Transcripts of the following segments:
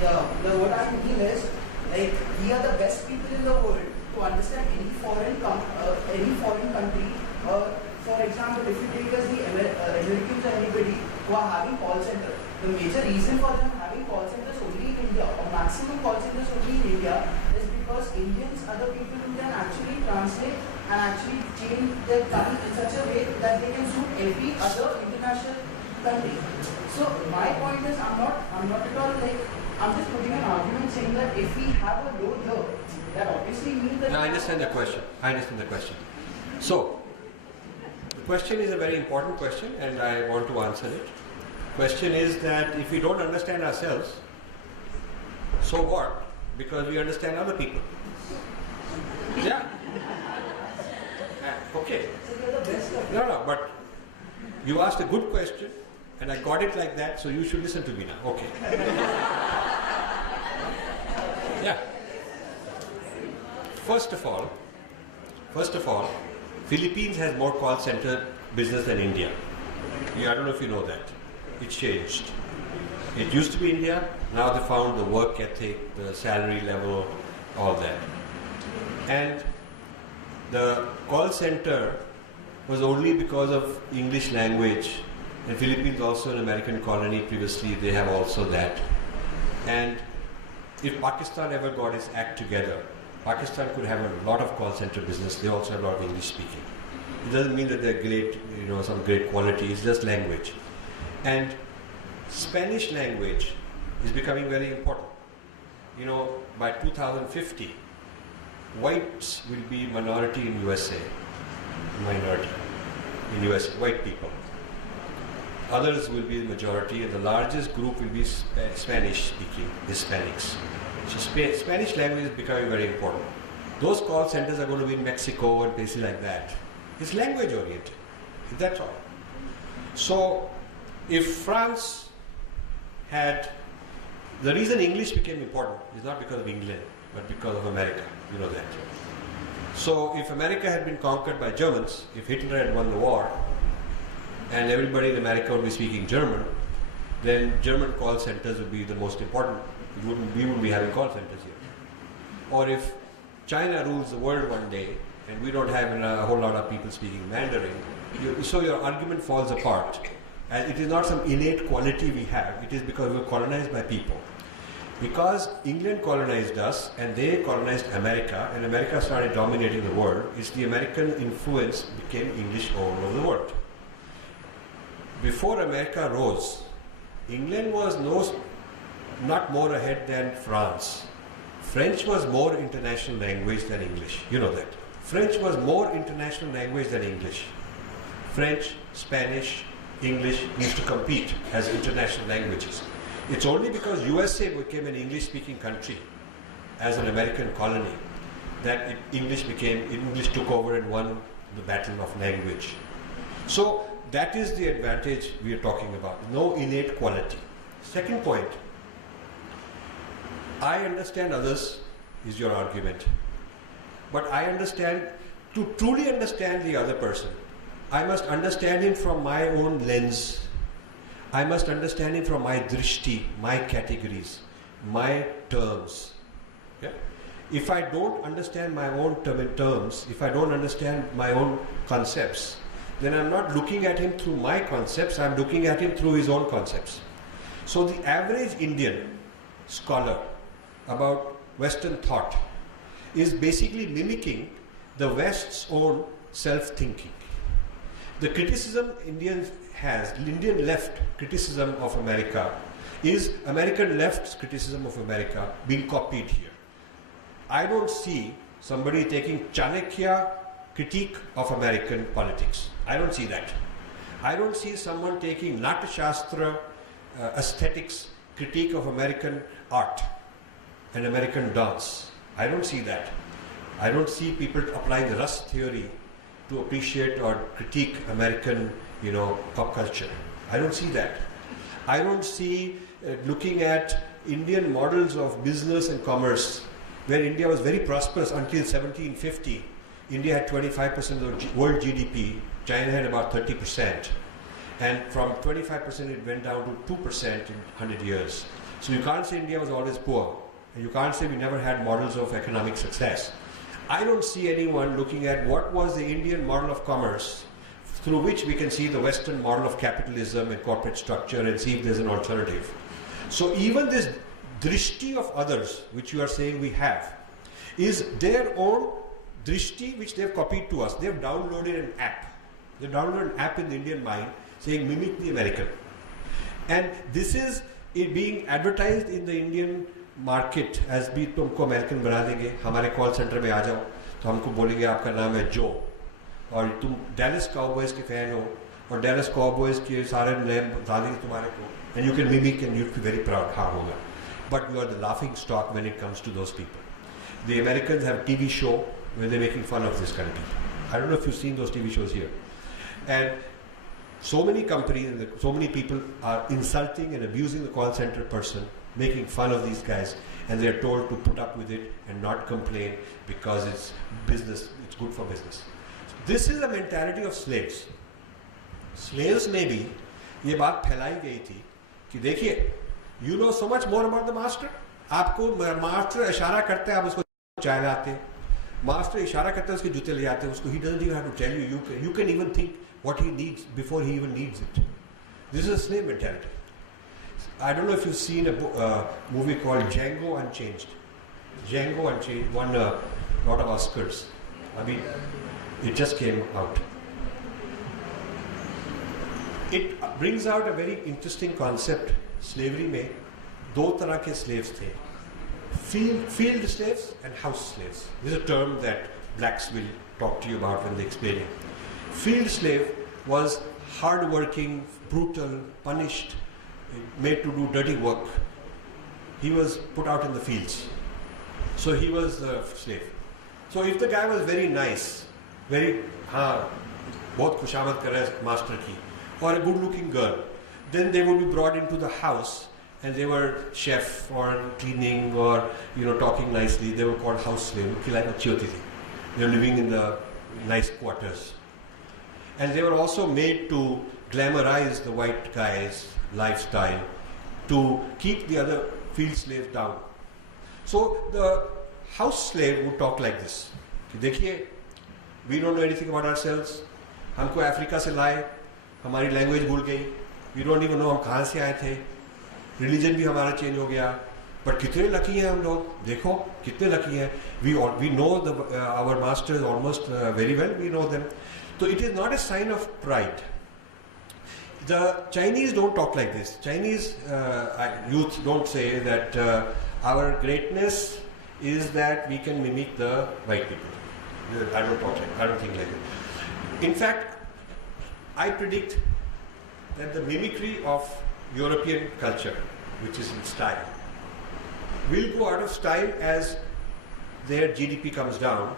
what I mean is, like, we are the best people in the world to understand any foreign country. For example, if you take as the Americans or anybody who are having call center, the major reason for them having call centers only in India, or maximum call centers only in India, is because Indians are the people who can actually translate and actually change their tongue in such a way that they can suit every other international country. So my point is, I'm not at all like, I'm just putting an argument saying that if we have a load here, that obviously means that... No, I understand the question. So, the question is a very important question and I want to answer it. Question is that if we don't understand ourselves, so what? Because we understand other people. Yeah. Okay. No, but you asked a good question and I got it like that, so you should listen to me now. Okay. Yeah. First of all, Philippines has more call center business than India. I don't know if you know that. It's changed. It used to be India, now they found the work ethic, the salary level, all that. And the call center was only because of English language. And Philippines also an American colony previously, they have also that. And if Pakistan ever got its act together, Pakistan could have a lot of call center business. They also have a lot of English speaking. It doesn't mean that they're great, some great quality. It's just language. And Spanish language is becoming very important. By 2050, whites will be minority in USA. White people. Others will be the majority, and the largest group will be Spanish-speaking Hispanics. So Spanish language is becoming very important. Those call centers are going to be in Mexico and places like that. It's language oriented. That's all. So if France had, the reason English became important is not because of England, but because of America. You know that. So if America had been conquered by Germans, if Hitler had won the war, and everybody in America would be speaking German, then German call centers would be the most important. We wouldn't be having call centers here. Or if China rules the world one day, and we don't have a whole lot of people speaking Mandarin, so your argument falls apart. And it is not some innate quality we have, it is because we were colonized by people. Because England colonized us, and they colonized America, and America started dominating the world, it's the American influence became English all over the world. Before America rose, England was not more ahead than France. French was more international language than English. You know that. French was more international language than English. French, Spanish, English used to compete as international languages. It's only because USA became an English-speaking country as an American colony that English took over and won the battle of language. So that is the advantage we are talking about. No innate quality. Second point, I understand others is your argument. But I understand, to truly understand the other person, I must understand him from my own lens. I must understand him from my drishti, my categories, my terms. Yeah? If I don't understand my own terms, if I don't understand my own concepts, then I'm not looking at him through my concepts, I'm looking at him through his own concepts. So the average Indian scholar about Western thought is basically mimicking the West's own self-thinking. The criticism Indian left criticism of America is American left's criticism of America being copied here. I don't see somebody taking Chanakya critique of American politics. I don't see that. I don't see someone taking Natya Shastra aesthetics critique of American art and American dance. I don't see that. I don't see people applying the Rus theory to appreciate or critique American, pop culture. I don't see that. I don't see looking at Indian models of business and commerce, where India was very prosperous until 1750. India had 25% of the world GDP, China had about 30%. And from 25% it went down to 2% in 100 years. So you can't say India was always poor. And you can't say we never had models of economic success. I don't see anyone looking at what was the Indian model of commerce through which we can see the Western model of capitalism and corporate structure and see if there's an alternative. So even this drishti of others, which you are saying we have, is their own drishti which they've copied to us. They've downloaded an app. They've downloaded an app in the Indian mind saying mimic the American. And this is it being advertised in the Indian market as भी तुमको American बना देंगे, हमारे call centre में आ जाओ तो हमको बोलेंगे आपका नाम है जो, और तुम डैलस काउबॉयज के फैन हो और डैलस काउबॉयज के सारे नेम बता देंगे तुम्हारे को, and you can mimic and you be very proud. हाँ होगा, but you are the laughing stock when it comes to those people. The Americans have TV show where they making fun of this kind of people. I don't know if you seen those TV shows here. And so many companies and so many people are insulting and abusing the call center person, making fun of these guys, and they're told to put up with it and not complain because it's business, it's good for business. This is the mentality of slaves. Slaves में भी ये बात फैलाई गई थी कि देखिए, you know so much more about the master. आपको मास्टर इशारा करता है, आप उसको चाय लाते हैं, मास्टर इशारा करता है उसके जूते ले जाते हैं उसको. He doesn't even have to tell you. You can even think what he needs before he even needs it. This is a slave mentality. I don't know if you've seen a movie called Django Unchained. Django Unchained won a lot of Oscars. I mean, it just came out. It brings out a very interesting concept. Slavery में दो तरह के slaves थे. Field slaves and house slaves. This is a term that blacks will talk to you about when they explain it. Field slave was hard-working, brutal, punished, made to do dirty work. He was put out in the fields. So he was the slave. So if the guy was very nice, very, बहुत खुशामद कर रहा है master की, or a good-looking girl, then they would be brought into the house and they were chef or cleaning or talking nicely. They were called house slave. उनकी life अच्छी होती थी. They were living in the nice quarters. And they were also made to glamorize the white guy's lifestyle to keep the other field slaves down. So the house slave would talk like this. देखिए, we don't know anything about ourselves. हमको Africa से लाए, हमारी language भूल गई. We don't even know हम कहाँ से आए थे. रिलीजन भी हमारा चेंज हो गया. पर कितने लकी हैं हम लोग, देखो कितने लकी हैं. We know our masters almost very well. We know them. So it is not a sign of pride. The Chinese don't talk like this. Chinese youth don't say that our greatness is that we can mimic the white people. I don't think like that. In fact, I predict that the mimicry of European culture, which is in style, will go out of style as their GDP comes down,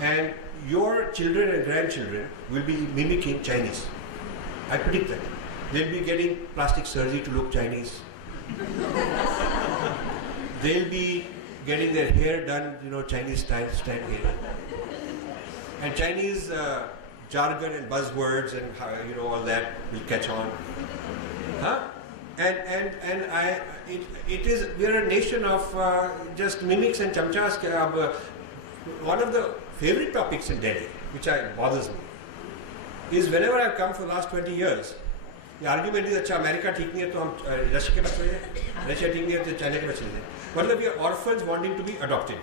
and your children and grandchildren will be mimicking Chinese. I predict that. They'll be getting plastic surgery to look Chinese. They'll be getting their hair done, Chinese style hair. And Chinese jargon and buzzwords and all that will catch on. Huh? And we're a nation of just mimics and chamchas. One of the favorite topics in Delhi, which bothers me, is whenever I've come for the last 20 years, the argument is, अच्छा America ठीक नहीं है तो हम Russia के पास चले जाएं, Russia ठीक नहीं है तो चाइना के पास चले जाएं. मतलब we are orphans wanting to be adopted.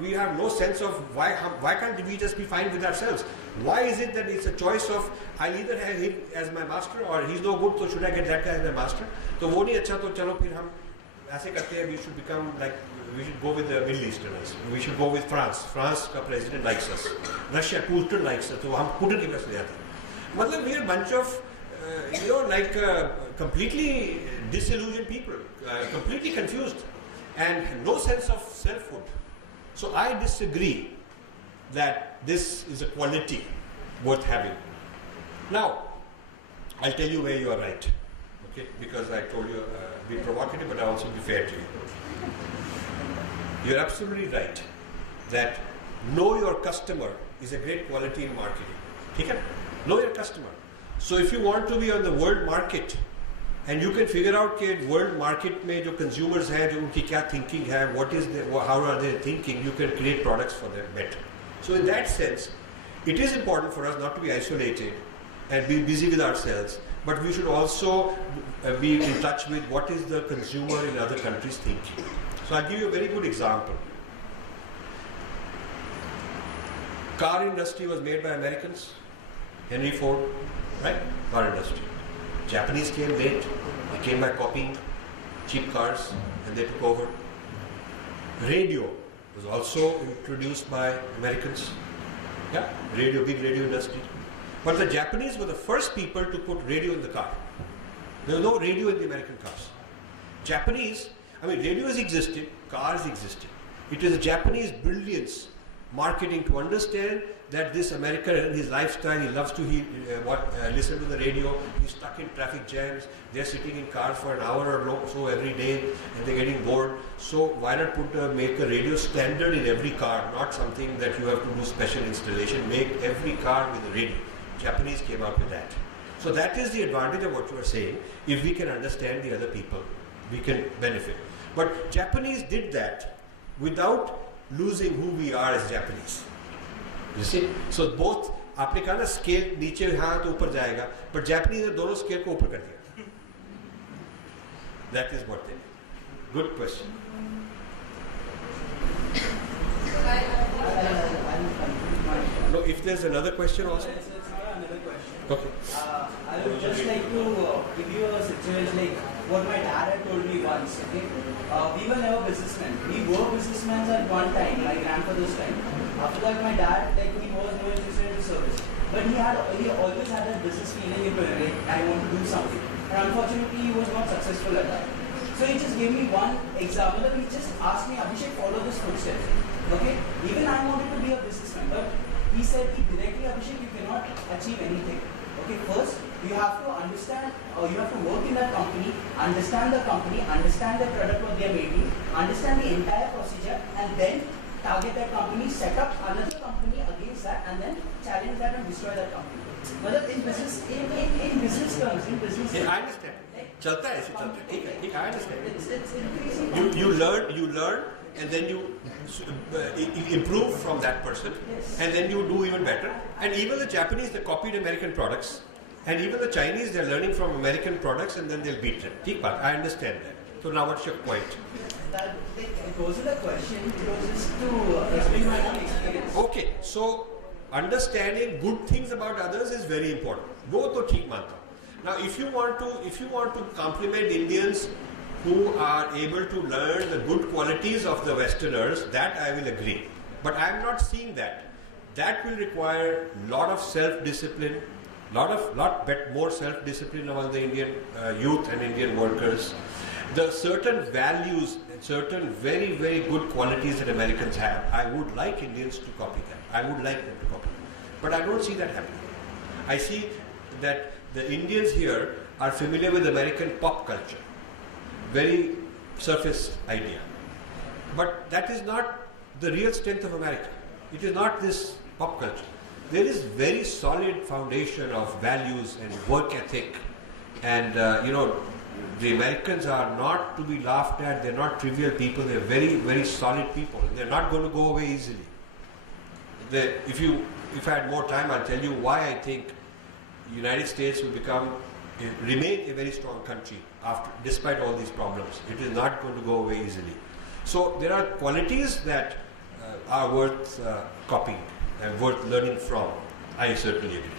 We have no sense of why can't we just be fine with ourselves? Why is it that it's a choice of I'll either have him as my master or he's no good, so should I get that guy as my master? तो वो नहीं अच्छा तो चलो फिर हम ऐसे करते हैं. We should go with the Middle Easterners. We should go with France. France का president likes us. Russia, Putin likes us. तो हम Putin के पास ले जाते हैं. मतलब we are a bunch of completely disillusioned people, completely confused, and no sense of selfhood. So I disagree that this is a quality worth having. Now, I'll tell you where you are right, okay? Because I told you be provocative, but I'll also be fair to you. You're absolutely right that know your customer is a great quality in marketing. Okay? Know your customer. So if you want to be on the world market and you can figure out कि world market में जो consumers हैं, जो उनकी क्या thinking है, how are they thinking, you can create products for them better. So in that sense, it is important for us not to be isolated and be busy with ourselves, but we should also be in touch with what is the consumer in other countries thinking. So I'll give you a very good example. Car industry was made by Americans, Henry Ford, right? Car industry. Japanese came late, they came by copying cheap cars and they took over. Radio was also introduced by Americans. Yeah, radio, big radio industry. But the Japanese were the first people to put radio in the car. There was no radio in the American cars. Japanese, radios existed, cars existed. It is a Japanese brilliance marketing to understand that this American, his lifestyle, he loves to listen to the radio, he's stuck in traffic jams, they're sitting in cars for an hour or so every day and they're getting bored. So why not make a radio standard in every car, not something that you have to do special installation, make every car with a radio. Japanese came up with that. So that is the advantage of what you are saying. If we can understand the other people, we can benefit. But Japanese did that without losing who we are as Japanese. You see? So both, आपने कहा ना scale नीचे यहाँ तो ऊपर जाएगा, but Japanese ने दोनों scale को ऊपर कर दिया. That is what they did. Good question. No, if there's another question also. It's not another question. Okay. I would just like to give you a situation like what my dad had told me once. Okay, we were never businessmen. We were businessmen at one time, my grandfather's time. After that, my dad, he was no interested in service, but he always had that business feeling in him, like I want to do something. And unfortunately, he was not successful at that. So he just gave me one example. He just asked me, Abhishek, follow this footsteps. Okay, even I wanted to be a businessman, but he said directly, Abhishek, you cannot achieve anything. Okay, first you have to understand, or you have to work in that company, understand the company, understand the product what they are making, understand the entire procedure, and then target that company, set up another company against that, and then challenge that and destroy that company. But in business, in business terms, Yeah, I understand. चलता है ऐसे चलता है. ठीक है, I understand. It's increasing. You learn, and then you improve from that person, Yes. and then you do even better. And even the Japanese, they copied American products, and even the Chinese, they're learning from American products, and then they'll beat them. ठीक बात, I understand that. So now what's your point? That it wasn't a question. It was just to explain my own experience. Okay, so understanding good things about others is very important. वो तो ठीक मानता हूँ. Now, if you want to compliment Indians who are able to learn the good qualities of the Westerners, that I will agree. But I am not seeing that. That will require lot of self-discipline, lot more self-discipline among the Indian youth and Indian workers. The certain values and certain very, very good qualities that Americans have, I would like Indians to copy that. I would like them to copy that. But I don't see that happening. I see that the Indians here are familiar with American pop culture. Very surface idea. But that is not the real strength of America. It is not this pop culture. There is very solid foundation of values and work ethic. And the Americans are not to be laughed at. They're not trivial people. They're very, very solid people. They're not going to go away easily. If I had more time, I'll tell you why I think the United States will remain a very strong country despite all these problems. It is not going to go away easily. So there are qualities that are worth copying and worth learning from. I certainly agree.